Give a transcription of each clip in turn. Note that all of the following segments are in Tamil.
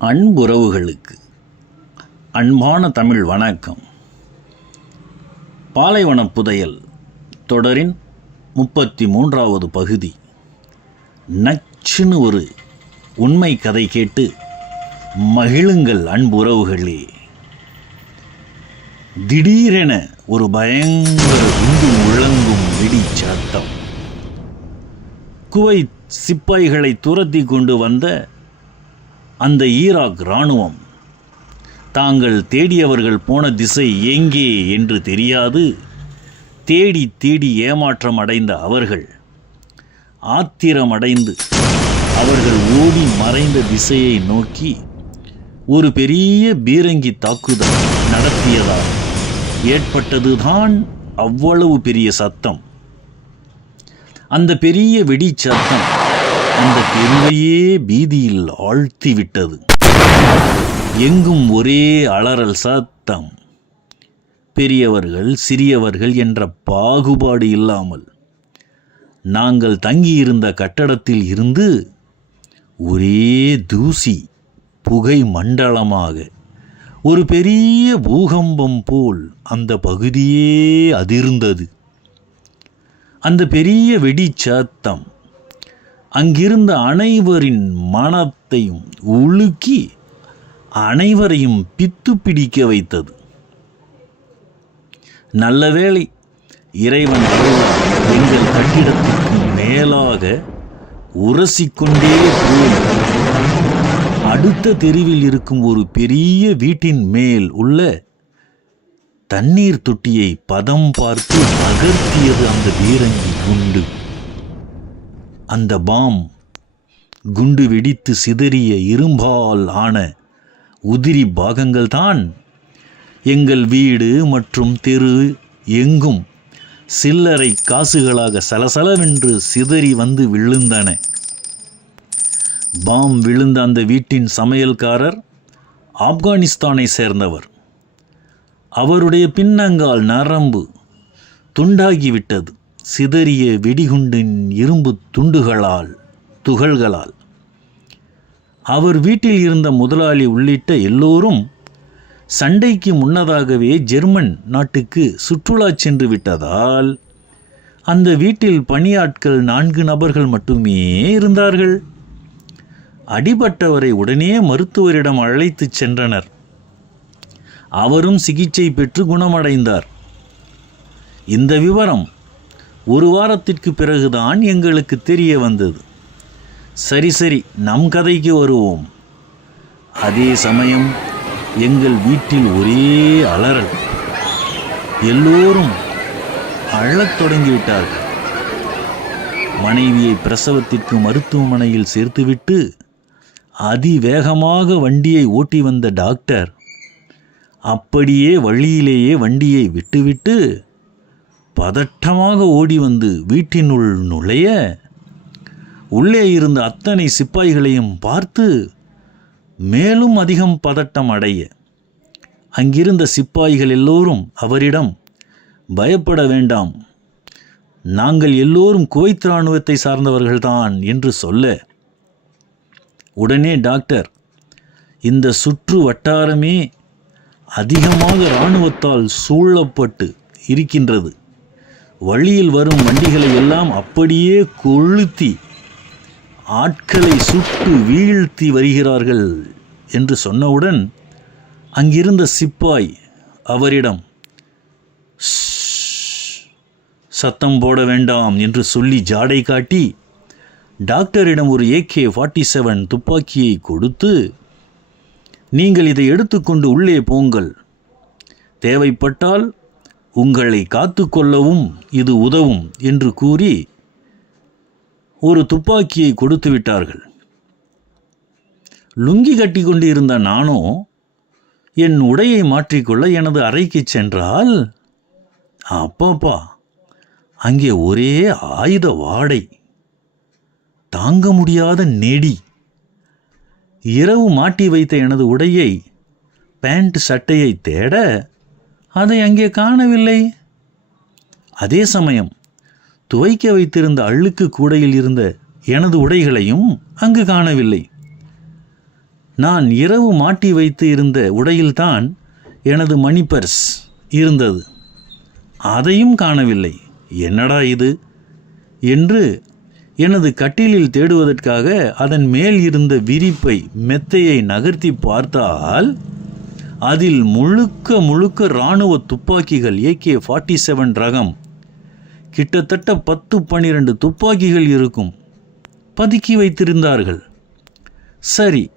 அன்புறவுகளுக்கு. அன்பான தமிழ் வணக்கம். பாலைவன புதையல் தொடரின் முப்பத்தி மூன்றாவது பகுதி. நச்சுன்னு ஒரு உண்மை கதை கேட்டு மகிழுங்கள் அன்புறவுகளே. திடீரென ஒரு பயங்கர குண்டு முழங்கும் வெடி சத்தம். குவைத் சிப்பாய்களை துரத்தி கொண்டு வந்த அந்த ஈராக் இராணுவம் தாங்கள் தேடியவர்கள் போன திசை எங்கே என்று தெரியாது. தேடி தேடி ஏமாற்றம் அடைந்த அவர்கள் ஆத்திரமடைந்து அவர்கள் ஓடி மறைந்த திசையை நோக்கி ஒரு பெரிய பீரங்கி தாக்குதல் நடத்தியதால் ஏற்பட்டதுதான் அவ்வளவு பெரிய சத்தம். அந்த பெரிய வெடி சத்தம் அந்த தெருவையே பீதியில் ஆழ்த்திவிட்டது. எங்கும் ஒரே அலறல் சத்தம். பெரியவர்கள் சிறியவர்கள் என்ற பாகுபாடு இல்லாமல். நாங்கள் தங்கியிருந்த கட்டடத்தில் இருந்து ஒரே தூசி புகை மண்டலமாக. ஒரு பெரிய பூகம்பம் போல் அந்த பகுதியே அதிர்ந்தது. அந்த பெரிய வெடி சத்தம். அங்கிருந்த அனைவரின் மனத்தையும் உலுக்கி அனைவரையும் பித்து பிடிக்க வைத்தது. நல்ல வேளை இறைவன் எங்கள் கட்டிடத்திற்கு மேலாக உரசிக்கொண்டே போய் அடுத்த தெருவில் இருக்கும் ஒரு பெரிய வீட்டின் மேல் உள்ள தண்ணீர் தொட்டியை பதம் பார்த்து நகர்த்தியது அந்த பீரங்கி குண்டு. அந்த பாம் குண்டு வெடித்து சிதறிய இரும்பால் ஆன உதிரி பாகங்கள்தான். எங்கள் வீடு மற்றும் தெரு எங்கும் சில்லறை காசுகளாக சலசலவென்று சிதறி வந்து விழுந்தன. பாம் விழுந்த அந்த வீட்டின் சமையல்காரர் ஆப்கானிஸ்தானை சேர்ந்தவர். அவருடைய பின்னங்கால் நரம்பு துண்டாகிவிட்டது. சிதறிய வெடிகுண்டின் இரும்பு துண்டுகளால் துகள்களால். அவர் வீட்டில் இருந்த முதலாளி உள்ளிட்ட எல்லோரும் சண்டைக்கு முன்னதாகவே ஜெர்மன் நாட்டுக்கு சுற்றுலா சென்று விட்டதால் அந்த வீட்டில் பணியாட்கள் நான்கு நபர்கள் மட்டுமே இருந்தார்கள். அடிபட்டவரை உடனே மருத்துவரிடம் அழைத்துச் சென்றனர். அவரும் சிகிச்சை பெற்று குணமடைந்தார். இந்த விவரம் ஒரு வாரத்திற்கு பிறகுதான் எங்களுக்கு தெரிய வந்தது. சரி சரி நம் கதைக்கு வருவோம். அதே சமயம் எங்கள் வீட்டில் ஒரே அலறல். எல்லோரும் அழத் தொடங்கிவிட்டார்கள். மனைவியை பிரசவத்திற்கு மருத்துவமனையில் சேர்த்துவிட்டு அதிவேகமாக வண்டியை ஓட்டி வந்த டாக்டர் அப்படியே வழியிலேயே வண்டியை விட்டுவிட்டு பதட்டமாக ஓடி வந்து வீட்டினுள் நுழைய உள்ளே இருந்த அத்தனை சிப்பாய்களையும் பார்த்து மேலும் அதிகம் பதட்டம் அடைய அங்கிருந்த சிப்பாய்கள் எல்லோரும் அவரிடம் பயப்பட வேண்டாம். நாங்கள் எல்லோரும் குவைத் இராணுவத்தை சார்ந்தவர்கள்தான் என்று சொல்ல உடனே டாக்டர் இந்த சுற்று வட்டாரமே அதிகமாக இராணுவத்தால் சூழப்பட்டு இருக்கின்றது. வழியில் வரும் வண்டிகளை எல்லாம் அப்படியே கொளுத்தி ஆட்களை சுட்டு வீழ்த்தி வருகிறார்கள் என்று சொன்னவுடன் அங்கிருந்த சிப்பாய் அவரிடம் சத்தம் போட வேண்டாம் என்று சொல்லி ஜாடை காட்டி டாக்டரிடம் ஒரு ஏகே ஃபார்ட்டி செவன் துப்பாக்கியை கொடுத்து நீங்கள் இதை எடுத்துக்கொண்டு உள்ளே போங்கள். தேவைப்பட்டால் உங்களை காத்துக்கொள்ளவும் இது உதவும் என்று கூறி ஒரு துப்பாக்கியை கொடுத்து விட்டார்கள். லுங்கி கட்டி கொண்டிருந்த நானோ என் உடையை மாற்றிக்கொள்ள எனது அறைக்கு சென்றால் அப்பாப்பா அங்கே ஒரே ஆயுத வாடை தாங்க முடியாத நெடி இரவு மாட்டி வைத்த எனது உடையை பேண்ட் சட்டையை தேட அதை அங்கே காணவில்லை. அதே சமயம் துவைக்க வைத்திருந்த அழுக்கு கூடையில் இருந்த எனது உடைகளையும் அங்கு காணவில்லை. நான் இரவு மாட்டி வைத்து இருந்த உடையில்தான் எனது மணிப்பர்ஸ் இருந்தது. அதையும் காணவில்லை. என்னடா இது? என்று எனது கட்டிலில் தேடுவதற்காக அதன் மேல் இருந்த விரிப்பை மெத்தையை நகர்த்தி பார்த்தால் அதில் முழுக்க முழுக்க இராணுவ துப்பாக்கிகள் ஏகே ஃபார்ட்டி செவன் ரகம். கிட்டத்தட்ட பத்து பன்னிரண்டு துப்பாக்கிகள் இருக்கும். பதுக்கி வைத்திருந்தார்கள். சரி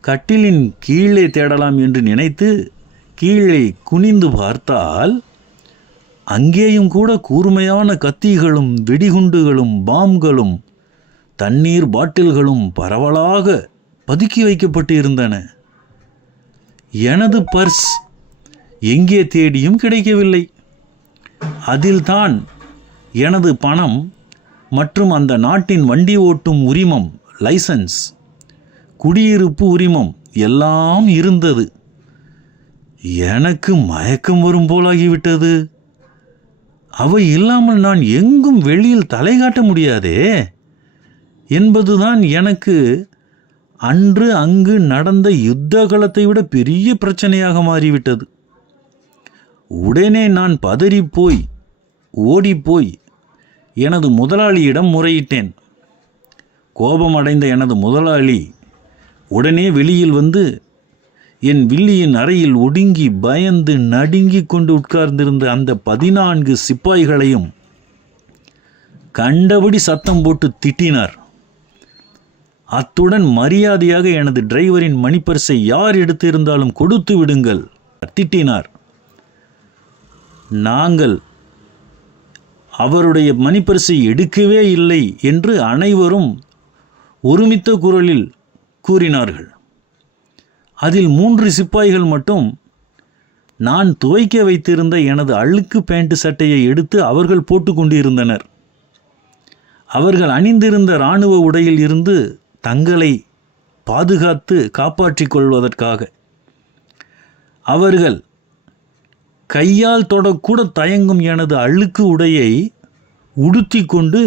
கட்டிலின் கீழே தேடலாம் என்று நினைத்து கீழே குனிந்து பார்த்தால் அங்கேயும் கூட கூர்மையான கத்திகளும் வெடிகுண்டுகளும் பாம்களும் தண்ணீர் பாட்டில்களும் பரவலாக பதுக்கி வைக்கப்பட்டு இருந்தன எனது பர்ஸ் எங்கே தேடியும் கிடைக்கவில்லை. அதில்தான் எனது பணம் மற்றும் அந்த நாட்டின் வண்டி ஓட்டும் உரிமம் லைசன்ஸ் குடியிருப்பு உரிமம் எல்லாம் இருந்தது. எனக்கு மயக்கம் வரும் போலாகிவிட்டது. அவை இல்லாமல் நான் எங்கும் வெளியில் தலை காட்ட முடியாதே. என்பதுதான் எனக்கு அன்று அங்கு நடந்த யுத்த காலத்தை விட பெரிய பிரச்சனையாக மாறிவிட்டது. உடனே நான் பதறிப்போய் ஓடிப்போய் எனது முதலாளியிடம் முறையிட்டேன். கோபமடைந்த எனது முதலாளி உடனே வெளியில் வந்து என் வில்லியின் அறையில் ஒடுங்கி பயந்து நடுங்கிக் கொண்டு உட்கார்ந்திருந்த அந்த பதினான்கு சிப்பாய்களையும் கண்டபடி சத்தம் போட்டு திட்டினார். அத்துடன் மரியாதையாக எனது டிரைவரின் மணிப்பரிசை யார் எடுத்திருந்தாலும் கொடுத்து விடுங்கள் திட்டினார். நாங்கள் அவருடைய மணிப்பரிசை எடுக்கவே இல்லை என்று அனைவரும் ஒருமித்த குரலில் கூறினார்கள். அதில் மூன்று சிப்பாய்கள் மட்டும் நான் துவைக்க வைத்திருந்த எனது அழுக்கு பேண்ட் சட்டையை எடுத்து அவர்கள் போட்டுக்கொண்டிருந்தனர் அவர்கள் அணிந்திருந்த இராணுவ உடையில் இருந்து தங்களை பாதுகாத்து காப்பாற்றிக் கொள்வதற்காக. அவர்கள் கையால் தொடக்கூட தயங்கும் எனது அழுக்கு உடையை உடுத்தி கொண்டு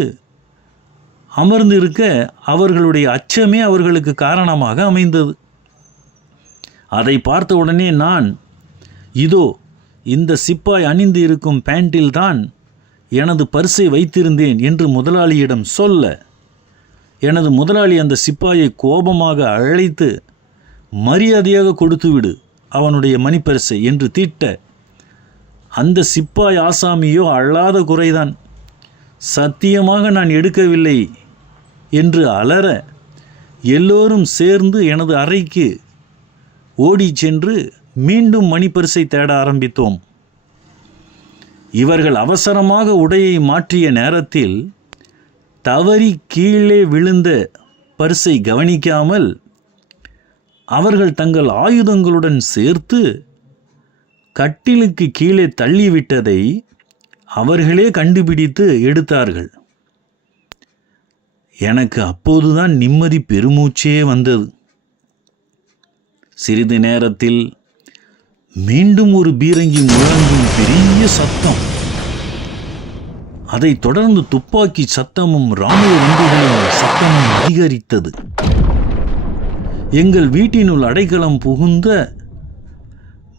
அமர்ந்திருக்க அவர்களுடைய அச்சமே அவர்களுக்கு காரணமாக அமைந்தது. அதை பார்த்த உடனே நான் இதோ இந்த சிப்பாய் அணிந்து இருக்கும் பேண்டில்தான் எனது பரிசை வைத்திருந்தேன் என்று முதலாளியிடம் சொல்ல எனது முதலாளி அந்த சிப்பாயை கோபமாக அழைத்து மரியாதையாக கொடுத்துவிடு அவனுடைய மணிப்பரிசை என்று தீட்ட அந்த சிப்பாய் ஆசாமியோ அழாத குறைதான். சத்தியமாக நான் எடுக்கவில்லை என்று அலற எல்லோரும் சேர்ந்து எனது அறைக்கு ஓடிச் சென்று மீண்டும் மணிப்பரிசை தேட ஆரம்பித்தோம். இவர்கள் அவசரமாக உடையை மாற்றிய நேரத்தில் தவறி கீழே விழுந்த பரிசை கவனிக்காமல் அவர்கள் தங்கள் ஆயுதங்களுடன் சேர்த்து கட்டிலுக்கு கீழே தள்ளிவிட்டதை அவர்களே கண்டுபிடித்து எடுத்தார்கள். எனக்கு அப்போதுதான் நிம்மதி பெருமூச்சே வந்தது. சிறிது நேரத்தில் மீண்டும் ஒரு பீரங்கி முழங்கும் பெரிய சத்தம். அதை தொடர்ந்து துப்பாக்கி சத்தமும் இராணுவ வண்டிகளின் சத்தமும் அதிகரித்தது. எங்கள் வீட்டினுள் அடைக்கலம் புகுந்த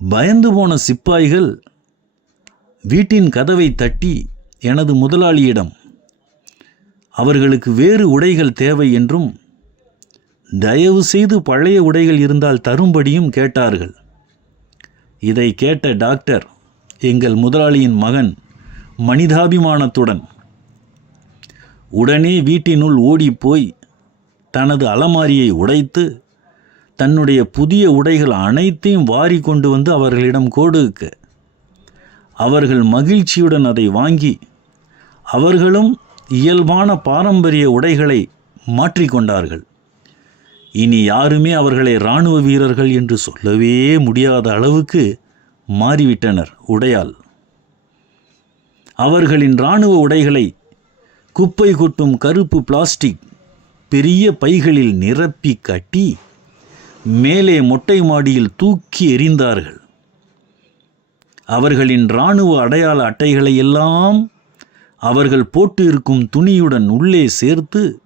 பயந்து போன சிப்பாய்கள் வீட்டின் கதவை தட்டி எனது முதலாளியிடம் அவர்களுக்கு வேறு உடைகள் தேவை என்றும் தயவு செய்து பழைய உடைகள் இருந்தால் தரும்படியும் கேட்டார்கள். இதை கேட்ட டாக்டர் எங்கள் முதலாளியின் மகன் மனிதாபிமானத்துடன். உடனே வீட்டினுள் ஓடிப்போய் தனது அலமாரியை உடைத்து தன்னுடைய புதிய உடைகள் அனைத்தையும் வாரி கொண்டு வந்து அவர்களிடம் கொடுக்க. அவர்கள் மகிழ்ச்சியுடன் அதை வாங்கி அவர்களும் இயல்பான பாரம்பரிய உடைகளை மாற்றிக்கொண்டார்கள் இனி யாருமே அவர்களை இராணுவ வீரர்கள் என்று சொல்லவே முடியாத அளவுக்கு மாறிவிட்டனர் உடையால். அவர்களின் இராணுவ உடைகளை குப்பை கொட்டும் கருப்பு பிளாஸ்டிக் பெரிய பைகளில் நிரப்பி கட்டி மேலே மொட்டை மாடியில் தூக்கி எறிந்தார்கள். அவர்களின் இராணுவ அடையாள அட்டைகளை எல்லாம் அவர்கள் போட்டு இருக்கும் துணியுடன் உள்ளே சேர்த்து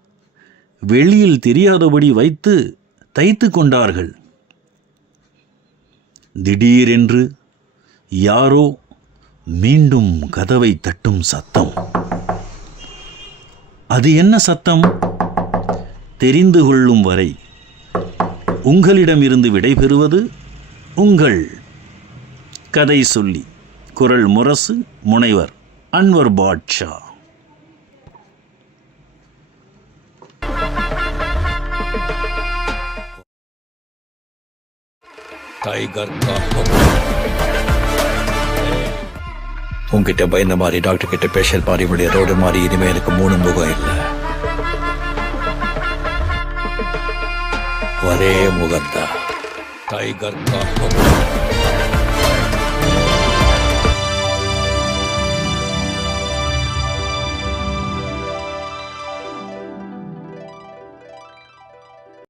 வெளியில் தெரியாதபடி வைத்து தைத்து கொண்டார்கள். திடீரென்று யாரோ மீண்டும் கதவை தட்டும் சத்தம். அது என்ன சத்தம்? தெரிந்து கொள்ளும் வரை உங்களிடமிருந்து விடைபெறுவது உங்கள் கதை சொல்லி குரல் முரசு முனைவர் அன்வர் பாட்ஷா. டைகர் உங்ககிட்ட பயந்த மாதிரி டாக்டர் கிட்ட பேஷல் மாதிரி இப்படி ரோடு மாதிரி இனிமே எனக்கு மூணு முகம் இல்லை. ஒரே முகம்தான். டைகர் கா